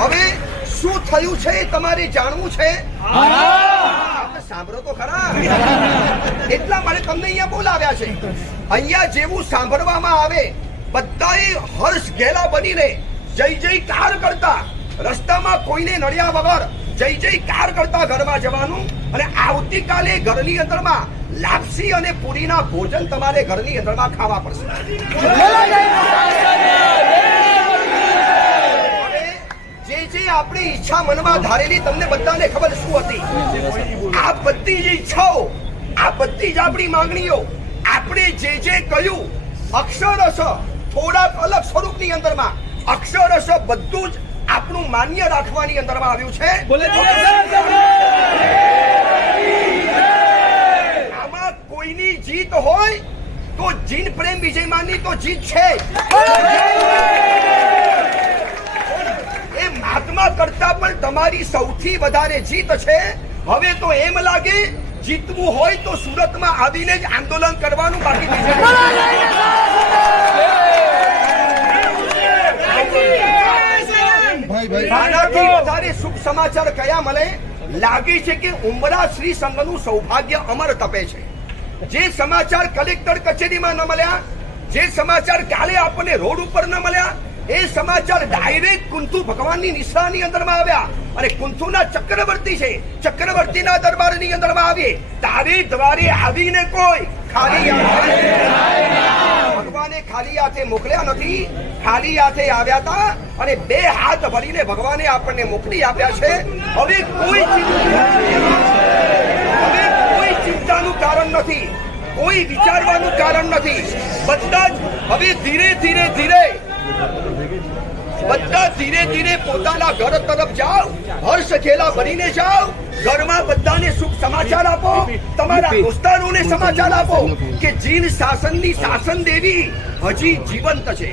હવે શું થયું છે તમારે જાણવું છે? સાંભળો તો ખરા. એટલા માટે તમને અહીંયા બોલાવ્યા છે. અહીંયા જેવું સાંભળવામાં આવે બધાએ હર્ષ ઘેલા બનીને જય જયકાર કરતા, રસ્તામાં કોઈને નડ્યા વગર જય જયકાર કરતા ઘરમાં જવાનું. અને આવતીકાલે ઘરની અંદરમાં લાપસી અને પૂરીના ભોજન તમારે ઘરની અંદરમાં ખાવા પડશે. જે આપણી ઈચ્છા મનમાં ધારેલી તમને બધાને ખબર શું હતી? આ બધી જ ઈચ્છાઓ, આ બધી જ આપણી માંગણીઓ, આપણે જે કહ્યું અક્ષરશ થોડાક અલગ સ્વરૂપની અંદરમાં અક્ષરશ બધું જ આપણું માન્ય રાખવાની અંદરમાં આવ્યું છે. આમાં કોઈની જીત હોય તો જીન પ્રેમ વિજયમાનની તો જીત છે. મહાત્મા કરતા પણ તમારી સૌથી વધારે જીત છે. હવે તો એમ લાગે જીતવું હોય તો સુરતમાં આવીને જ આંદોલન કરવાનું, બાકી આનાથી વધારે સુખ સમાચાર કયા મળે? લાગે છે કે ઉમરા શ્રી સંઘનું સૌભાગ્ય અમર તપે છે. જે સમાચાર કલેક્ટર કચેરીમાં ન મળ્યા, જે સમાચાર કાલે આપણને રોડ ઉપર ન મળ્યા, એ સમાચાર ડાયરેક્ટ કુંતુ ભગવાનની નિશ્રાની અંદરમાં આવ્યા. અને કુંતુના ચક્રવર્તી છે, ચક્રવર્તીના દરબારની અંદરમાં આવીએ તારે દ્વારે આવીને કોઈ ખાલી ભગવાને ખાલી હાથે મોકલ્યા નથી, ખાલી હાથે આવ્યા હતા. અને 2 હાથ ભરીને ભગવાને આપણને મોકલી આપ્યા છે. હવે કોઈ ચિંતાનું કારણ નથી, કોઈ વિચારવાનું કારણ નથી. બધા જ હવે ધીરે ધીરે પોતાના ઘર તરફ જાઓ, હર્ષ ખેલા બનીને જાઓ. ઘરમાં બધાને શુભ સમાચાર આપો, તમારા દોસ્તારોને સમાચાર આપો કે જીન શાસનની શાસન દેવી હજી જીવંત છે.